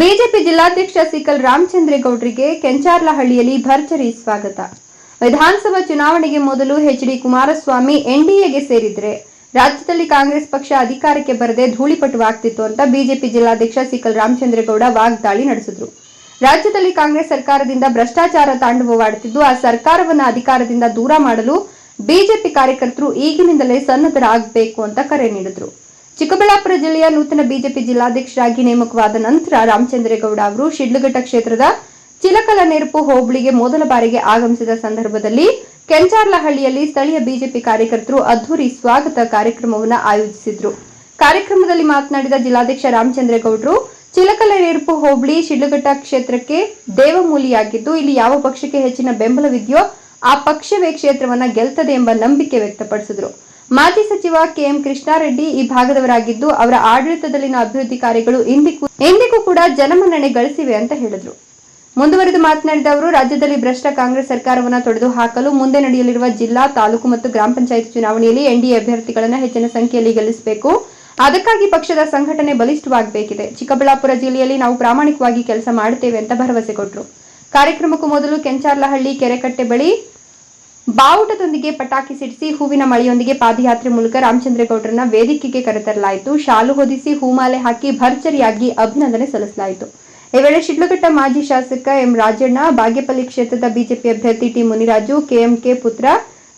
BJP ಜಿಲ್ಲಾಧ್ಯಕ್ಷ sickle ರಾಮಚಂದ್ರೇಗೌಡರಿಗೆ ಕೆಂಚಾರ್ಲಹಳ್ಳಿಯಲ್ಲಿ ಭರ್ಜರಿ ಸ್ವಾಗತ. ವಿಧಾನಸಭಾ ಚುನಾವಣೆಗೆ ಮೊದಲು ಎಚ್ ಡಿ ಕುಮಾರಸ್ವಾಮಿ ಎನ್ಡಿಎಗೆ ಸೇರಿದ್ರೆ ರಾಜ್ಯದಲ್ಲಿ ಕಾಂಗ್ರೆಸ್ ಪಕ್ಷ ಅಧಿಕಾರಕ್ಕೆ ಬರದೆ ಧೂಳಿಪಟುವಾಗ್ತಿತ್ತು ಅಂತ ಬಿಜೆಪಿ ಜಿಲ್ಲಾಧ್ಯಕ್ಷ ಸಿಕಲ್ ರಾಮಚಂದ್ರೇಗೌಡ ವಾಗ್ದಾಳಿ ನಡೆಸಿದ್ರು. ರಾಜ್ಯದಲ್ಲಿ ಕಾಂಗ್ರೆಸ್ ಸರ್ಕಾರದಿಂದ ಭ್ರಷ್ಟಾಚಾರ ತಾಂಡವವಾಡುತ್ತಿದ್ದು ಆ ಸರ್ಕಾರವನ್ನ ಅಧಿಕಾರದಿಂದ ದೂರ ಮಾಡಲು ಬಿಜೆಪಿ ಕಾರ್ಯಕರ್ತರು ಈಗಿನಿಂದಲೇ ಸನ್ನದ್ಧರಾಗಬೇಕು ಅಂತ ಕರೆ ನೀಡಿದ್ರು. ಚಿಕ್ಕಬಳ್ಳಾಪುರ ಜಿಲ್ಲೆಯ ನೂತನ ಬಿಜೆಪಿ ಜಿಲ್ಲಾಧ್ಯಕ್ಷರಾಗಿ ನೇಮಕವಾದ ನಂತರ ರಾಮಚಂದ್ರೇಗೌಡ ಅವರು ಶಿಡ್ಲಘಟ್ಟ ಕ್ಷೇತ್ರದ ಚಿಲಕಲ ನೆರಪು ಹೋಬಳಿಗೆ ಮೊದಲ ಬಾರಿಗೆ ಆಗಮಿಸಿದ ಸಂದರ್ಭದಲ್ಲಿ ಕೆಂಚಾರ್ಲಹಳ್ಳಿಯಲ್ಲಿ ಸ್ಥಳೀಯ ಬಿಜೆಪಿ ಕಾರ್ಯಕರ್ತರು ಅದ್ದೂರಿ ಸ್ವಾಗತ ಕಾರ್ಯಕ್ರಮವನ್ನು ಆಯೋಜಿಸಿದ್ರು. ಕಾರ್ಯಕ್ರಮದಲ್ಲಿ ಮಾತನಾಡಿದ ಜಿಲ್ಲಾಧ್ಯಕ್ಷ ರಾಮಚಂದ್ರೇಗೌಡರು, ಚಿಲಕಲ ನೆರಪು ಹೋಬಳಿ ಶಿಡ್ಲಘಟ್ಟ ಕ್ಷೇತ್ರಕ್ಕೆ ದೇವಮೂಲಿಯಾಗಿದ್ದು, ಇಲ್ಲಿ ಯಾವ ಪಕ್ಷಕ್ಕೆ ಹೆಚ್ಚಿನ ಬೆಂಬಲವಿದೆಯೋ ಆ ಪಕ್ಷವೇ ಕ್ಷೇತ್ರವನ್ನ ಗೆಲ್ತದೆ ಎಂಬ ನಂಬಿಕೆ ವ್ಯಕ್ತಪಡಿಸಿದರು. ಮಾಜಿ ಸಚಿವ ಕೆಎಂ ಕೃಷ್ಣಾರೆಡ್ಡಿ ಈ ಭಾಗದವರಾಗಿದ್ದು ಅವರ ಆಡಳಿತದಲ್ಲಿನ ಅಭಿವೃದ್ಧಿ ಕಾರ್ಯಗಳು ಇಂದಿಗೂ ಇಂದಿಗೂ ಕೂಡ ಜನಮನ್ನಣೆ ಗಳಿಸಿವೆ ಅಂತ ಹೇಳಿದ್ರು. ಮುಂದುವರೆದು ಮಾತನಾಡಿದ ಅವರು, ರಾಜ್ಯದಲ್ಲಿ ಭ್ರಷ್ಟ ಕಾಂಗ್ರೆಸ್ ಸರ್ಕಾರವನ್ನು ತೊಡೆದು ಹಾಕಲು ಮುಂದೆ ನಡೆಯಲಿರುವ ಜಿಲ್ಲಾ, ತಾಲೂಕು ಮತ್ತು ಗ್ರಾಮ ಪಂಚಾಯತ್ ಚುನಾವಣೆಯಲ್ಲಿ ಎನ್ಡಿಎ ಅಭ್ಯರ್ಥಿಗಳನ್ನು ಹೆಚ್ಚಿನ ಸಂಖ್ಯೆಯಲ್ಲಿ ಗೆಲ್ಲಿಸಬೇಕು. ಅದಕ್ಕಾಗಿ ಪಕ್ಷದ ಸಂಘಟನೆ ಬಲಿಷ್ಠವಾಗಬೇಕಿದೆ ಚಿಕ್ಕಬಳ್ಳಾಪುರ ಜಿಲ್ಲೆಯಲ್ಲಿ ನಾವು ಪ್ರಾಮಾಣಿಕವಾಗಿ ಕೆಲಸ ಮಾಡುತ್ತೇವೆ ಅಂತ ಭರವಸೆ ಕೊಟ್ಟರು ಕಾರ್ಯಕ್ರಮಕ್ಕೂ ಮೊದಲು ಕೆಂಚಾರ್ಲಹಳ್ಳಿ ಕೆರೆಕಟ್ಟೆ ಬಳಿ ಬಾವುಟದೊಂದಿಗೆ ಪಟಾಕಿ ಸಿಡಿಸಿ ಹೂವಿನ ಮಳೆಯೊಂದಿಗೆ ಪಾದಯಾತ್ರೆ ಮೂಲಕ ರಾಮಚಂದ್ರೇಗೌಡರನ್ನ ವೇದಿಕೆಗೆ ಕರೆತರಲಾಯಿತು. ಶಾಲು ಹೊದಿಸಿ ಹೂಮಾಲೆ ಹಾಕಿ ಭರ್ಜರಿಯಾಗಿ ಅಭಿನಂದನೆ ಸಲ್ಲಿಸಲಾಯಿತು. ಈ ವೇಳೆ ಶಿಡ್ಲಘಟ್ಟ ಮಾಜಿ ಶಾಸಕ ಎಂ ರಾಜಣ್ಣ, ಬಾಗೇಪಲ್ಲಿ ಕ್ಷೇತ್ರದ ಬಿಜೆಪಿ ಅಭ್ಯರ್ಥಿ ಟಿ ಮುನಿರಾಜು ಕೆಎಂಕೆ ಪುತ್ರ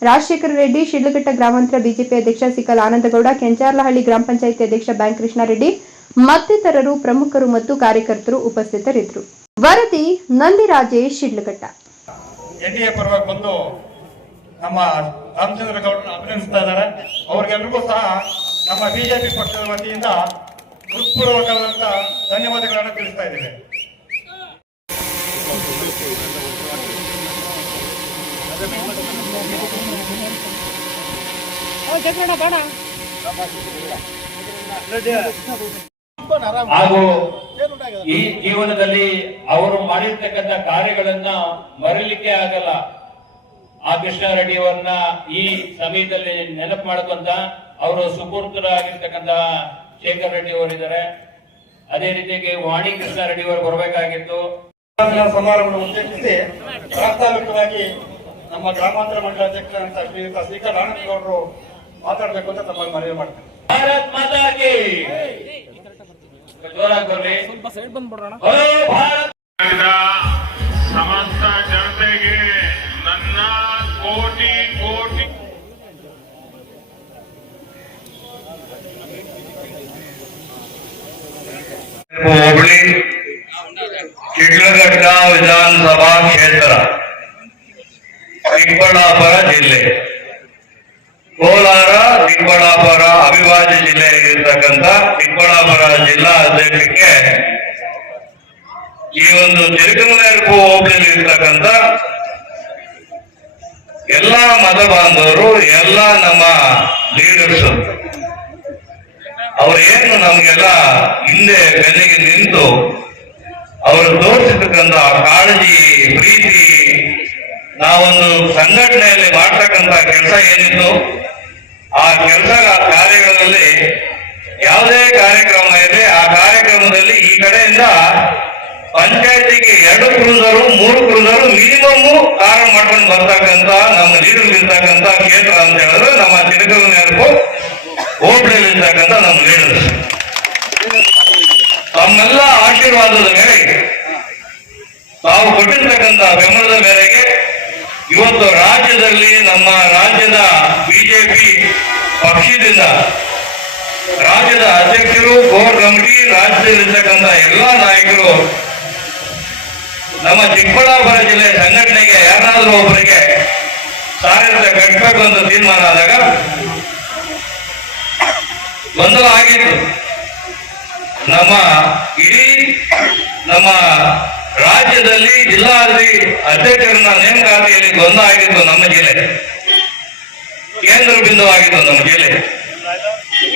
ರಾಜಶೇಖರ ರೆಡ್ಡಿ, ಶಿಡ್ಲಘಟ್ಟ ಗ್ರಾಮಾಂತರ ಬಿಜೆಪಿ ಅಧ್ಯಕ್ಷ ಸಿಕಲ್ ಆನಂದಗೌಡ ಕೆಂಚಾರ್ಲಹಳ್ಳಿ ಗ್ರಾಮ ಪಂಚಾಯಿತಿ ಅಧ್ಯಕ್ಷ ಬ್ಯಾಂಕ್ ಕೃಷ್ಣಾರೆಡ್ಡಿ ಮತ್ತಿತರರು ಪ್ರಮುಖರು ಮತ್ತು ಕಾರ್ಯಕರ್ತರು ಉಪಸ್ಥಿತರಿದ್ದರು. ವರದಿ ನಂದಿರಾಜೇಶ್ ಶಿಡ್ಲಘಟ್ಟ. ನಮ್ಮ ರಾಮಚಂದ್ರ ಗೌಡರನ್ನ ಅಭಿನಂದಿಸ್ತಾ ಇದ್ದಾರೆ. ಅವ್ರಿಗೆಲ್ರಿಗೂ ಸಹ ನಮ್ಮ ಬಿಜೆಪಿ ಪಕ್ಷದ ವತಿಯಿಂದ ಹೃತ್ಪೂರ್ವಕವಾದಂತ ಧನ್ಯವಾದಗಳನ್ನು ತಿಳಿಸ್ತಾ ಇದ್ದೇವೆ ಹಾಗೂ ಈ ಜೀವನದಲ್ಲಿ ಅವರು ಮಾಡಿರ್ತಕ್ಕಂಥ ಕಾರ್ಯಗಳನ್ನ ಮರಿಲಿಕ್ಕೆ ಆಗಲ್ಲ. ಆ ಕೃಷ್ಣಾರೆಡ್ಡಿಯವರನ್ನ ಈ ಸಮಯದಲ್ಲಿ ನೆನಪು ಮಾಡ್ಕೊಂತ ಅವರು ಸುಪೂರ್ತರಾಗಿರ್ತಕ್ಕಂತಹ ಶೇಖರ್ ರೆಡ್ಡಿ ಅವರಿದ್ದಾರೆ. ಅದೇ ರೀತಿಯಾಗಿ ವಾಣಿ ಕೃಷ್ಣಾರೆಡ್ಡಿ ಅವರು ಬರಬೇಕಾಗಿತ್ತು. ಸಮಾರಂಭವನ್ನು ಉದ್ದೇಶಿಸಿ ಪ್ರಾಸ್ತಾವಿಕವಾಗಿ ನಮ್ಮ ಗ್ರಾಮಾಂತರ ಮಂಡಲ ಅಧ್ಯಕ್ಷರಂತ ಶ್ರೀಯುತ ಶ್ರೀಕರ್ ಆನಂದ ಗೌಡರು ಮಾತಾಡಬೇಕು ಅಂತ ತಮ್ಮಲ್ಲಿ ಮನವಿ ಮಾಡ್ತಾರೆ ಭಾರತ್ ಮಾತಾ ಕಿ! ಜೋರಾಗಿ ಬರ್ರಿ. ಓ ಭಾರತ್! ಕೋಟಿ ಕೋಟಿ. ಹೋಬಳಿ ವಿಧಾನಸಭಾ ಕ್ಷೇತ್ರ ಚಿಕ್ಕಬಳ್ಳಾಪುರ ಜಿಲ್ಲೆ. ಕೋಲಾರ ಚಿಕ್ಕಬಳ್ಳಾಪುರ ಅವಿಭಾಜ್ಯ ಜಿಲ್ಲೆಯಲ್ಲಿರ್ತಕ್ಕಂಥ ಚಿಕ್ಕಬಳ್ಳಾಪುರ ಜಿಲ್ಲಾ ಅಧ್ಯಕ್ಷಕ್ಕೆ ಈ ಒಂದು ತಿರುಕಮಲೆಯರ್ಪು ಹೋಬಳಿಯಲ್ಲಿ ಎಲ್ಲ ಮತ ಬಾಂಧವರು, ಎಲ್ಲ ನಮ್ಮ ಲೀಡರ್ಸ್ ಏನು ನಮಗೆಲ್ಲ ಹಿಂದೆ ಬೆನ್ನಿಗೆ ನಿಂತು ಅವರು ತೋರಿಸಿರ್ತಕ್ಕಂಥ ಕಾಳಜಿ, ಪ್ರೀತಿ, ನಾವೊಂದು ಸಂಘಟನೆಯಲ್ಲಿ ಮಾಡ್ತಕ್ಕಂಥ ಕೆಲಸ ಏನಿತ್ತು, ಆ ಕೆಲಸ ಕಾರ್ಯಗಳಲ್ಲಿ ಯಾವುದೇ ಕಾರ್ಯಕ್ರಮ ಇದೆ ಆ ಕಾರ್ಯಕ್ರಮದಲ್ಲಿ ಈ ಕಡೆಯಿಂದ ಪಂಚಾಯತಿಗೆ ಎರಡು ಕ್ರೂಸರು ಮೂರು ಕ್ರೂಸರು ಮಿನಿಮಮ್ ಕಾರಣ ಮಾಡ್ಕೊಂಡು ಬರ್ತಕ್ಕಂತ ನಮ್ಮ ಲೀಡರ್ ಇರ್ತಕ್ಕಂತ ಕ್ಷೇತ್ರ ಅಂತ ಹೇಳಿದ್ರೆ ನಮ್ಮ ತಿರುಗಲು ನೆರಪು ಹೋಟ್ಲಲ್ಲಿ ಇರ್ತಕ್ಕಂತ ನಮ್ಮ ಲೀಡರ್ಸ್. ತಮ್ಮೆಲ್ಲ ಆಶೀರ್ವಾದದ ಮೇರೆಗೆ ತಾವು ಕೊಟ್ಟಿರ್ತಕ್ಕಂತ ಬೆಂಬಲದ ಮೇರೆಗೆ ಇವತ್ತು ರಾಜ್ಯದಲ್ಲಿ ನಮ್ಮ ರಾಜ್ಯದ ಬಿಜೆಪಿ ಪಕ್ಷದಿಂದ ರಾಜ್ಯದ ಅಧ್ಯಕ್ಷರು ಕೋರ್ ಕಮಿಟಿ ರಾಜ್ಯದಲ್ಲಿರ್ತಕ್ಕಂಥ ಎಲ್ಲ ನಾಯಕರು ನಮ್ಮ ಚಿಕ್ಕಬಳ್ಳಾಪುರ ಜಿಲ್ಲೆ ಸಂಘಟನೆಗೆ ಯಾರಾದರೂ ಒಬ್ಬರಿಗೆ ಸಾರಥ್ಯ ಕಟ್ಟಬೇಕು ಅಂತ ತೀರ್ಮಾನ ಆದಾಗ ಗೊಂದಲ ಆಗಿತ್ತು. ನಮ್ಮ ಇಡೀ ನಮ್ಮ ರಾಜ್ಯದಲ್ಲಿ ಜಿಲ್ಲಾಧಿ ಅಧ್ಯಕ್ಷರನ್ನ ನೇಮಕಾತಿಯಲ್ಲಿ ಗೊಂದಲ ಆಗಿತ್ತು ನಮ್ಮ ಜಿಲ್ಲೆ. ಕೇಂದ್ರ ಬಿಂದುವಾಗಿತ್ತು ನಮ್ಮ ಜಿಲ್ಲೆ.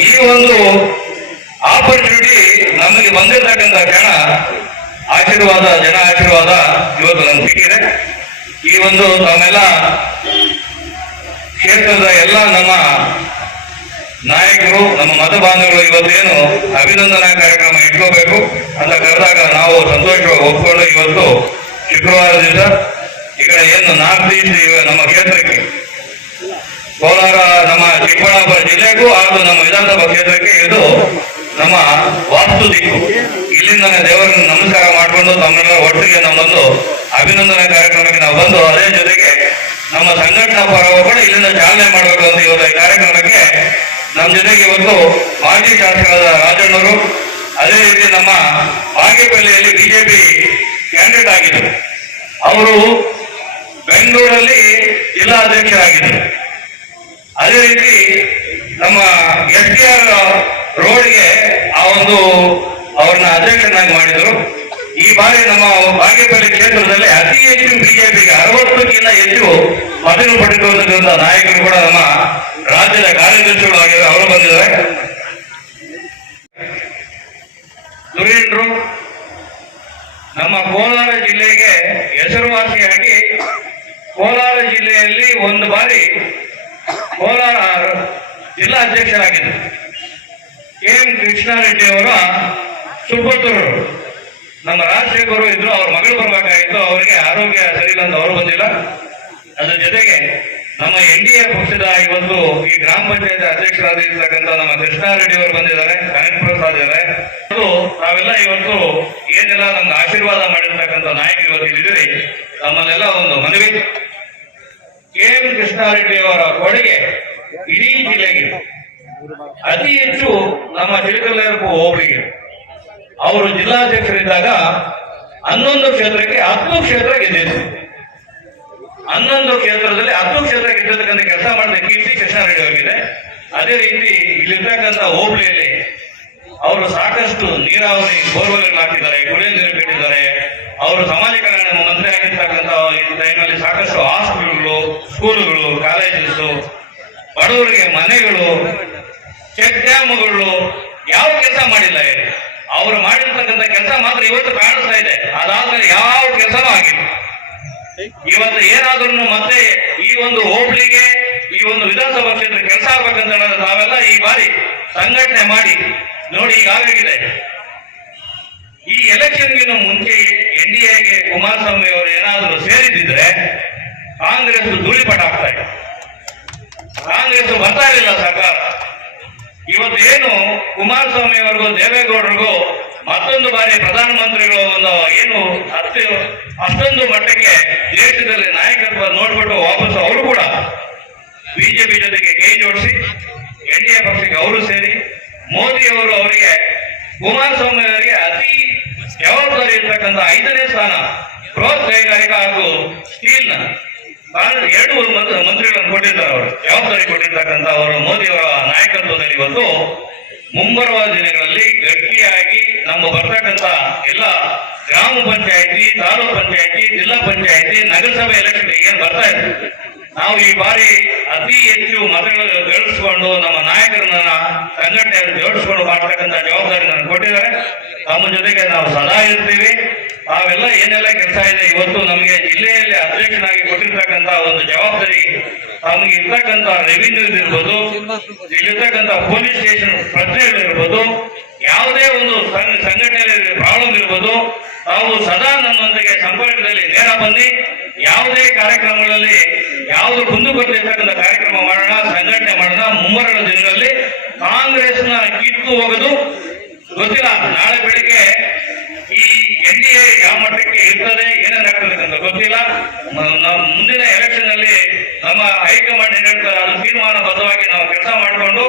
ಈ ಒಂದು ಆಪರ್ಚುನಿಟಿ ನಮಗೆ ಬಂದಿರತಕ್ಕಂಥ ಕ್ಷಣ ಆಶೀರ್ವಾದ ಜನ ಆಶೀರ್ವಾದ ಇವತ್ತು ನಾನು ಸಿಕ್ಕಿದೆ ಈ ಒಂದು ತಮ್ಮೆಲ್ಲ ಕ್ಷೇತ್ರದ ಎಲ್ಲ ನಮ್ಮ ನಾಯಕರು, ನಮ್ಮ ಮತ ಬಾಂಧವರು ಇವತ್ತೇನು ಅಭಿನಂದನಾ ಕಾರ್ಯಕ್ರಮ ಇಟ್ಕೋಬೇಕು ಅಂತ ಕರೆದಾಗ ನಾವು ಸಂತೋಷವಾಗಿ ಒಪ್ಕೊಂಡು ಇವತ್ತು ಶುಕ್ರವಾರ ದಿವಸ ಏನು ನಾರ್ತ್ ಈಸ್ಟ್ ಇವ ನಮ್ಮ ಕ್ಷೇತ್ರಕ್ಕೆ. ಕೋಲಾರ ನಮ್ಮ ಚಿಕ್ಕಬಳ್ಳಾಪುರ ಜಿಲ್ಲೆಗೂ ಹಾಗೂ ನಮ್ಮ ವಿಧಾನಸಭಾ ಕ್ಷೇತ್ರಕ್ಕೆ ಇದು ನಮ್ಮ ವಾಸ್ತು ದಿಕ್ಕು ಇಲ್ಲಿಂದ ದೇವರನ್ನು ನಮಸ್ಕಾರ ಮಾಡಿಕೊಂಡು ತಮ್ಮೆಲ್ಲ ಒಟ್ಟಿಗೆ ನಮ್ಮೊಂದು ಅಭಿನಂದನಾ ಕಾರ್ಯಕ್ರಮಕ್ಕೆ ನಾವು ಬಂದು, ಅದೇ ಜೊತೆಗೆ ನಮ್ಮ ಸಂಘಟನಾ ಪರವಾಗಿ ಕೂಡ ಇಲ್ಲಿಂದ ಚಾಲನೆ ಮಾಡಬೇಕು ಅಂತ ಇವತ್ತು ಈ ಕಾರ್ಯಕ್ರಮಕ್ಕೆ ನಮ್ಮ ಜೊತೆಗೆ ಇವತ್ತು ಮಾಜಿ ಶಾಸಕರಾದ ರಾಜಣ್ಣರು ಅದೇ ರೀತಿ ನಮ್ಮ ಬಾಗೇಪಲ್ಲಿಯಲ್ಲಿ ಬಿಜೆಪಿ ಕ್ಯಾಂಡಿಡೇಟ್ ಆಗಿದ್ದರು. ಅವರು ಬೆಂಗಳೂರಲ್ಲಿ ಜಿಲ್ಲಾ ಅಧ್ಯಕ್ಷರಾಗಿದ್ದರು ಅದೇ ರೀತಿ ನಮ್ಮ ಎಸ್ ಟಿ ಆರ್ ರೋಡ್ಗೆ ಆ ಒಂದು ಅವ್ರನ್ನ ಅಧ್ಯಕ್ಷರನ್ನಾಗಿ ಮಾಡಿದ್ರು. ಈ ಬಾರಿ ನಮ್ಮ ಬಾಗೇಪಲ್ಲಿ ಕ್ಷೇತ್ರದಲ್ಲಿ ಅತಿ ಹೆಚ್ಚು ಬಿಜೆಪಿಗೆ ಅರವತ್ತಕ್ಕಿಂತ ಹೆಚ್ಚು ಮತಗಳು ಪಡೆದುಕೊಂಡಿರುವಂತಹ ನಾಯಕರು ಕೂಡ ನಮ್ಮ ರಾಜ್ಯದ ಕಾರ್ಯದರ್ಶಿಗಳು ಆಗಿದ್ದಾರೆ. ಅವರು ಬಂದಿದ್ದಾರೆ. ಸುರೇಂದ್ರು ನಮ್ಮ ಕೋಲಾರ ಜಿಲ್ಲೆಗೆ ಹೆಸರುವಾಸಿಯಾಗಿ ಕೋಲಾರ ಜಿಲ್ಲೆಯಲ್ಲಿ ಒಂದು ಬಾರಿ ಕೋಲಾರ ಜಿಲ್ಲಾ ಅಧ್ಯಕ್ಷರಾಗಿದ್ದರು ಕೆ ಎಂ ಕೃಷ್ಣಾರೆಡ್ಡಿ ಅವರ ಸುಪುತ್ರರು. ನಮ್ಮ ರಾಜಶೇಖರು ಇದ್ರು, ಅವ್ರ ಮಗಳು ಬರಬೇಕಾಗಿತ್ತು, ಅವರಿಗೆ ಆರೋಗ್ಯ ಸರಿ ಇಲ್ಲ ಅಂತ ಅವರು ಬಂದಿಲ್ಲ. ಅದರ ಜೊತೆಗೆ ನಮ್ಮ ಎನ್ ಡಿ ಎ ಪಕ್ಷದ ಇವತ್ತು ಈ ಗ್ರಾಮ ಪಂಚಾಯತ್ ಅಧ್ಯಕ್ಷರಾಗಿರ್ತಕ್ಕಂಥ ನಮ್ಮ ಕೃಷ್ಣಾರೆಡ್ಡಿ ಅವರು ಬಂದಿದ್ದಾರೆ, ಕನಕ್ ಪ್ರಸಾದ್ ಇದ್ದಾರೆ. ನಾವೆಲ್ಲ ಇವತ್ತು ಏನೆಲ್ಲ ನಮ್ಗೆ ಆಶೀರ್ವಾದ ಮಾಡಿರ್ತಕ್ಕಂಥ ನಾಯಕರು ಇವತ್ತು ಇಲ್ಲಿದ್ದೀರಿ ನಮ್ಮನ್ನೆಲ್ಲ ಒಂದು ಮನವಿ. ಕೆ ಎಂ ಕೃಷ್ಣಾರೆಡ್ಡಿ ಅವರ ಕೊಡುಗೆ ಇಡೀ ಜಿಲ್ಲೆಗೆ. ಅತಿ ಹೆಚ್ಚು ನಮ್ಮ ಚಿಲಕಲ್ಲೇರಪ್ಪು ಹೋಬಳಿಗೆ ಅವರು ಜಿಲ್ಲಾಧ್ಯಕ್ಷರಿದ್ದಾಗ ಹನ್ನೊಂದು ಕ್ಷೇತ್ರಕ್ಕೆ ಹತ್ತು ಕ್ಷೇತ್ರ ಗೆದ್ದಿದ್ರು. ಹನ್ನೊಂದು ಕ್ಷೇತ್ರದಲ್ಲಿ ಹತ್ತು ಕ್ಷೇತ್ರ ಗೆದ್ದಿರ್ತಕ್ಕಂಥ ಕೆಲಸ ಮಾಡಿದ ಕೀರ್ತಿ ಕೃಷ್ಣಾರೆಡ್ಡಿ ಅವರಿಗೆ. ಅದೇ ರೀತಿ ಇಲ್ಲಿರ್ತಕ್ಕಂಥ ಹೋಬಳಿಯಲ್ಲಿ ಅವರು ಸಾಕಷ್ಟು ನೀರಾವರಿ ಬೋರ್ವೆಲ್ ಹಾಕಿದ್ದಾರೆ, ಕುಡಿಯ ನೀರು ಬಿಟ್ಟಿದ್ದಾರೆ. ಅವರು ಸಮಾಜ ಕಲ್ಯಾಣ ಮಂತ್ರಿ ಆಗಿರ್ತಕ್ಕಂಥ ಟೈಮಲ್ಲಿ ಸಾಕಷ್ಟು ಹಾಸ್ಪಿಟಲ್ಗಳು, ಸ್ಕೂಲುಗಳು ಕಾಲೇಜಸ್ ಬಡವರಿಗೆ ಮನೆಗಳು ಚೆಕ್ ಮಗಳು ಯಾವ ಕೆಲಸ ಮಾಡಿಲ್ಲ ಹೇಳಿ. ಅವರು ಮಾಡಿರ್ತಕ್ಕಂಥ ಕೆಲಸ ಮಾತ್ರ ಇವತ್ತು ಕಾಣಿಸ್ತಾ ಇದೆ. ಅದಾದ್ಮೇಲೆ ಯಾವ ಕೆಲಸನೂ ಆಗಿಲ್ಲ. ಇವತ್ತು ಏನಾದ್ರೂ ಮತ್ತೆ ಈ ಒಂದು ಹೋಬಳಿಗೆ, ಈ ಒಂದು ವಿಧಾನಸಭಾ ಕ್ಷೇತ್ರ ಕೆಲಸ ಆಗ್ಬೇಕಂತ ಹೇಳಿದ್ರೆ ನಾವೆಲ್ಲ ಈ ಬಾರಿ ಸಂಘಟನೆ ಮಾಡಿ. ನೋಡಿ ಈಗ ಆಗಿದೆ ಈ ಎಲೆಕ್ಷನ್ಗಿನ ಮುಂಚೆ ಎನ್ ಡಿ ಎಗೆ ಕುಮಾರಸ್ವಾಮಿ ಅವರು ಏನಾದರೂ ಸೇರಿದ್ದಿದ್ರೆ ಕಾಂಗ್ರೆಸ್ ಧೂಳಿಪಟ ಆಗ್ತಾ ಇದೆ. ಕಾಂಗ್ರೆಸ್ ಬರ್ತಾ ಇರಲಿಲ್ಲ ಸರ್ಕಾರ. ಇವತ್ತು ಏನು ಕುಮಾರಸ್ವಾಮಿ ಅವರಿಗೂ ದೇವೇಗೌಡರಿಗೂ ಮತ್ತೊಂದು ಬಾರಿ ಪ್ರಧಾನಮಂತ್ರಿಗಳು ಒಂದು ಏನು ಅಷ್ಟು ಅಷ್ಟೊಂದು ಮಟ್ಟಕ್ಕೆ ದೇಶದಲ್ಲಿ ನಾಯಕತ್ವ ನೋಡ್ಬಿಟ್ಟು ವಾಪಸ್ ಅವರು ಕೂಡ ಬಿಜೆಪಿ ಜೊತೆಗೆ ಕೈ ಜೋಡಿಸಿ, ಎನ್ ಡಿ ಎ ಪಕ್ಷಕ್ಕೆ ಅವರು ಸೇರಿ ಮೋದಿ ಅವರು ಅವರಿಗೆ ಕುಮಾರಸ್ವಾಮಿ ಅವರಿಗೆ ಅತಿ ಜವಾಬ್ದಾರಿ ಇರ್ತಕ್ಕಂಥ ಐದನೇ ಸ್ಥಾನ ಬೃಹತ್ ಕೈಗಾರಿಕಾ ಹಾಗೂ ಸ್ಟೀಲ್ ಎರಡು ಮಂತ್- ಮಂತ್ರಿಗಳನ್ನು ಕೊಟ್ಟಿದ್ದಾರೆ ಅವರು. ಜವಾಬ್ದಾರಿ ಕೊಟ್ಟಿರ್ತಕ್ಕಂಥ ಅವರು ಮೋದಿ ಅವರ ನಾಯಕತ್ವದಲ್ಲಿ ಇವತ್ತು ಮುಂಬರುವ ದಿನಗಳಲ್ಲಿ ಗಟ್ಟಿಯಾಗಿ ನಮ್ಮ ಬರ್ತಕ್ಕಂಥ ಎಲ್ಲ ಗ್ರಾಮ ಪಂಚಾಯಿತಿ, ತಾಲೂಕು ಪಂಚಾಯಿತಿ, ಜಿಲ್ಲಾ ಪಂಚಾಯಿತಿ, ನಗರಸಭೆ ಎಲೆಕ್ಷನ್ ಏನ್ ಬರ್ತಾ ಇದೆ ನಾವು ಈ ಬಾರಿ ಅತಿ ಹೆಚ್ಚು ಮತಗಳನ್ನು ಗಳಿಸ್ಕೊಂಡು ನಮ್ಮ ನಾಯಕರನ್ನ ಸಂಘಟನೆಯನ್ನು ಜೋಡಿಸ್ಕೊಂಡು ಮಾಡ್ತಕ್ಕಂಥ ಜವಾಬ್ದಾರಿ ಕೊಟ್ಟಿದ್ದಾರೆ. ತಮ್ಮ ಜೊತೆಗೆ ನಾವು ಸದಾ ಇರ್ತೀವಿ. ತಾವೆಲ್ಲ ಏನೆಲ್ಲ ಕೆಲಸ ಇದೆ, ಇವತ್ತು ನಮಗೆ ಜಿಲ್ಲೆಯಲ್ಲಿ ಅಧ್ಯಕ್ಷನಾಗಿ ಕೊಟ್ಟಿರ್ತಕ್ಕಂಥ ಒಂದು ಜವಾಬ್ದಾರಿ ತಮಗೆ ಇರ್ತಕ್ಕಂಥ ರೆವಿನ್ಯೂ ಇರ್ಬೋದು, ಇಲ್ಲಿರ್ತಕ್ಕಂಥ ಪೊಲೀಸ್ ಸ್ಟೇಷನ್ ಪ್ರಶ್ನೆಗಳಿರ್ಬೋದು, ಯಾವುದೇ ಒಂದು ಸಂಘ- ಸಂಘಟನೆಯಲ್ಲಿ ಪ್ರಾಬ್ಲಮ್ ಇರ್ಬೋದು ತಾವು ಸದಾ ನನ್ನೊಂದಿಗೆ ಸಂಪರ್ಕದಲ್ಲಿ ನೇರ ಬನ್ನಿ ಯಾವುದೇ ಕಾರ್ಯಕ್ರಮಗಳಲ್ಲಿ ಯಾವುದು ಕುಂದುಕೊಟ್ಟಿರ್ತಕ್ಕಂಥ ಕಾರ್ಯಕ್ರಮ ಮಾಡೋಣ, ಸಂಘಟನೆ ಮಾಡೋಣ, ಮುಂಬರುವ ದಿನಗಳಲ್ಲಿ ಕಾಂಗ್ರೆಸ್ನ ಕಿತ್ತು ಹೋಗೋದು ಗೊತ್ತಿಲ್ಲ. ನಾಳೆ ಬೆಳಿಗ್ಗೆ ಈ ಎನ್ ಡಿ ಎ ಯಾವ ಮಟ್ಟಕ್ಕೆ ಇರ್ತದೆ ಏನೇನಾಗ್ತದೆ ಅಂತ ಗೊತ್ತಿಲ್ಲ. ನಾವು ಮುಂದಿನ ಎಲೆಕ್ಷನ್ ಅಲ್ಲಿ ನಮ್ಮ ಹೈಕಮಾಂಡ್ ಏನ್ ಹೇಳ್ತಾರೆ, ಅದು ತೀರ್ಮಾನಬದ್ಧವಾಗಿ ನಾವು ಕೆಲಸ ಮಾಡಿಕೊಂಡು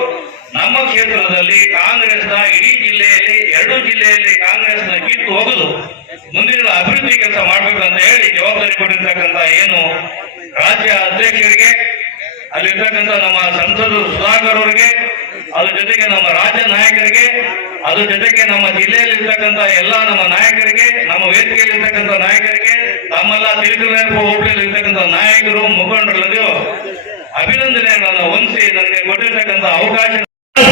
ನಮ್ಮ ಕ್ಷೇತ್ರದಲ್ಲಿ ಕಾಂಗ್ರೆಸ್ನ ಇಡೀ ಜಿಲ್ಲೆಯಲ್ಲಿ, ಎರಡು ಜಿಲ್ಲೆಯಲ್ಲಿ ಕಾಂಗ್ರೆಸ್ನ ಕಿತ್ತು ಹೋಗಲು ಮುಂದಿನ ಅಭಿವೃದ್ಧಿ ಕೆಲಸ ಮಾಡ್ಬೇಕು ಅಂತ ಹೇಳಿ ಜವಾಬ್ದಾರಿ ಕೊಟ್ಟಿರ್ತಕ್ಕಂಥ ಏನು ರಾಜ್ಯ ಅಧ್ಯಕ್ಷರಿಗೆ ಅಲ್ಲಿರ್ತಕ್ಕಂಥ ನಮ್ಮ ಸಂಸದರು ಸುಧಾಕರ್ ಅವರಿಗೆ, ಅದ್ರ ಜೊತೆಗೆ ನಮ್ಮ ರಾಜ್ಯ ನಾಯಕರಿಗೆ, ಅದ್ರ ಜೊತೆಗೆ ನಮ್ಮ ಜಿಲ್ಲೆಯಲ್ಲಿ ಇರ್ತಕ್ಕಂಥ ಎಲ್ಲ ನಮ್ಮ ನಾಯಕರಿಗೆ, ನಮ್ಮ ವೇದಿಕೆಯಲ್ಲಿ ಇರ್ತಕ್ಕಂಥ ನಾಯಕರಿಗೆ, ತಮ್ಮೆಲ್ಲ ತಿರುಕುನೆರಪು ಹೋಬಳಿಯಲ್ಲಿ ಇರ್ತಕ್ಕಂಥ ನಾಯಕರು ಮುಖಂಡರಿಗೂ ಅಭಿನಂದನೆಗಳನ್ನು ಹೊಂದಿಸಿ ನನಗೆ ಕೊಟ್ಟಿರ್ತಕ್ಕಂಥ ಅವಕಾಶ.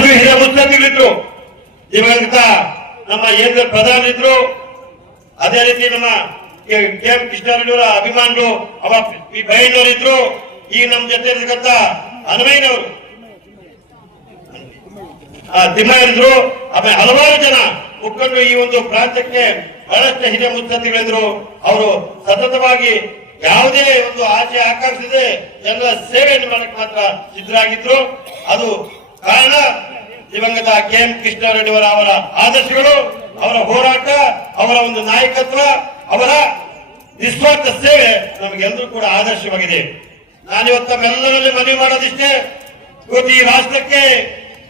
ಹಿರಿಯ ಮುತ್ಸದ್ದಿಗಳಿದ್ರು ದಿವಂಗತ ನಮ್ಮ ಏನ್ ಪ್ರಧಾನಿದ್ರು ಅದೇ ರೀತಿ ನಮ್ಮ ಕೆ ಎಂ ಕೃಷ್ಣಾರೆಡ್ಡಿಯವರ ಅಭಿಮಾನಿಗಳು, ಅವ ಈ ನಮ್ಮ ಜೊತೆ ಇರ್ತಕ್ಕಂಥ ಹನುಮಯ್ಯನವರು. ಆ, ತಿಮ್ಮಯ್ಯರಿದ್ರು ಆಮೇಲೆ ಹಲವಾರು ಜನ ಮುಖಂಡರು ಈ ಒಂದು ಪ್ರಾಂತ್ಯಕ್ಕೆ ಬಹಳಷ್ಟು ಹಿರಿಯ ಮುತ್ಸದ್ದಿಗಳಿದ್ರು ಅವರು ಸತತವಾಗಿ ಯಾವುದೇ ಒಂದು ಆಸೆ ಆಕರ್ಷಿಸಿದೆ ಜನರ ಸೇವೆಯನ್ನು ಮಾಡಕ್ಕೆ ಮಾತ್ರ ಸಿದ್ಧರಾಗಿದ್ರು. ಅದು ಕಾರಣ ದಿವಂಗತ ಕೆ ಎಂ ಕೃಷ್ಣಾರೆಡ್ಡಿ ಅವರ ಅವರ ಆದರ್ಶಗಳು ಅವರ ಹೋರಾಟ ಅವರ ಒಂದು ನಾಯಕತ್ವ ಅವರ ನಿಸ್ವಾರ್ಥ ಸೇವೆ ನಮಗೆಲ್ಲರೂ ಕೂಡ ಆದರ್ಶವಾಗಿದೆ. ನಾನಿವತ್ತು ತಮ್ಮೆಲ್ಲರಲ್ಲಿ ಮನವಿ ಮಾಡೋದಿಷ್ಟೇ. ಇವತ್ತು ಈ ರಾಷ್ಟ್ರಕ್ಕೆ